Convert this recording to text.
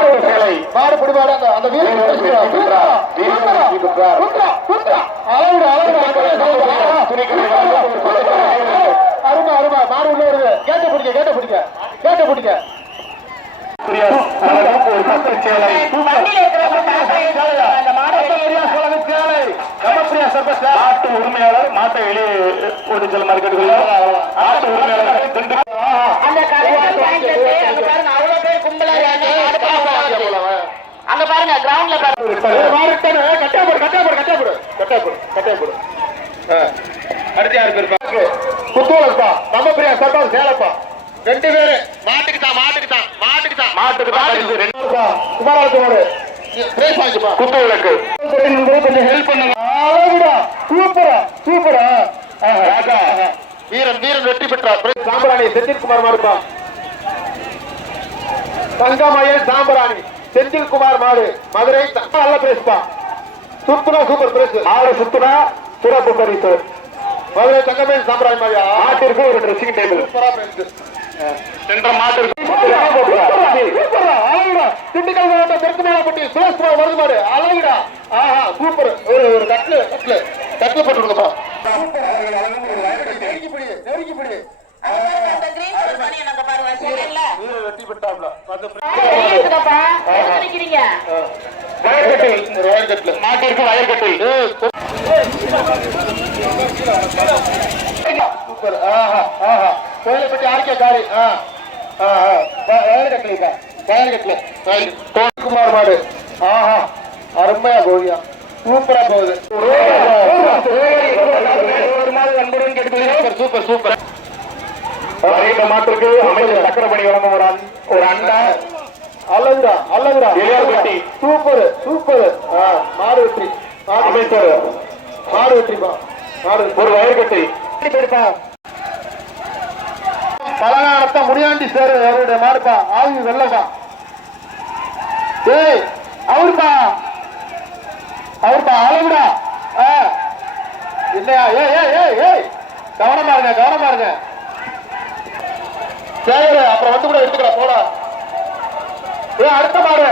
பட்டு சேலை மாடு பிடிபாடு அந்த அந்த வீரன் வீரன் வெற்றி பெற்றார். வீரன் வெற்றி பெற்றார். அளவுடா அருமை அருமை மாடு உள்ள வருது கேட்ட பிடிக்க கேட்ட பிடிக்க கேட்ட பிடிக்க அவர்களுக்கு ஒரு பட்டு சேலை மாட்டு உரிமையாளர் மாட்டை வெளியே ஒரு சில மார்க்கெட்டுகள் மாட்டு உரிமையாளர் அந்த யார் பேர் குத்துவலப்பா நம்ம பிரியா சட்டம் சேலப்பா. ரெண்டு பேரு. மாட்டுக்கு தான் மாட்டுக்கு தான் மாட்டுக்கு தான். மாட்டுக்கு தான் ரெண்டு பிரேஸ் வாங்கிப்பா. குத்து விளக்கு. கொஞ்சம் ஹெல்ப் பண்ணுங்க சூப்பரா சூப்பரா. ராஜா வீரன் வீரன் வெற்றி பெற்றார் சாம்பராணி செந்தில்குமார் மாடுப்பா தங்கமயன் சாம்பராணி. செந்தில்குமார் மாடு மதுரை நல்ல பிரேஸ்பா. சூப்பரா சூப்பர் பிரேஸ். ஆறு சுத்துனா சிறப்பு பரிசு. மதுரை தங்கமயன் சாம்பராணி மாதிரியா மாட்டிற்கு ஒரு ட்ரெஸ்ஸிங் டேபிள் பிரேஸ். சென்ற மாட்டிற்கு திண்டுக்கல் மாவட்டம் தெற்கு மேலப்பட்டி சுரேஷ்குமார் வருது மாடு அழகுடா. ஆஹா சூப்பர். ஒரு ஒரு கட்லு கட்லு கட்லு போட்டுருங்கப்பா. நெருங்கி பிடி. வீரர் வெற்றி பெற்றாப்ல மாட்டிற்கு வயர்கட்டில் சூப்பர். ஆஹா ஆஹா. ஆர்கே காரி ஆ தோல்குமார் மாடு. ஆஹா. அருமையா போகியா சூப்பரா போகுது. Super super. வருகின்ற மாட்டிற்கு அமைச்சர் சக்கரமணி வழங்கும் ஒரு ஒரு அண்டா. அழகுடா அழகுடா இளையார் கட்டி. Super super. மாடு வெற்றி அமைச்சர். மாடு வெற்றிப்பா மாடு வெற்றி. ஒரு வயர்கட்டி பலகாரத்தை முடியாண்டி சார் அவருடைய மாடுப்பா. ஆவி வெள்ளப்பா ஏய் அவருப்பா. அவருப்பா ஆ. இல்லையா ஏய் ஏய் ஏய் ஏய். கவனமா இருங்க கவனமா இருங்க. சேகர் அப்புறம் வந்து கூட எடுத்துக்கலாம் போட ஏன் அடுத்த மாடு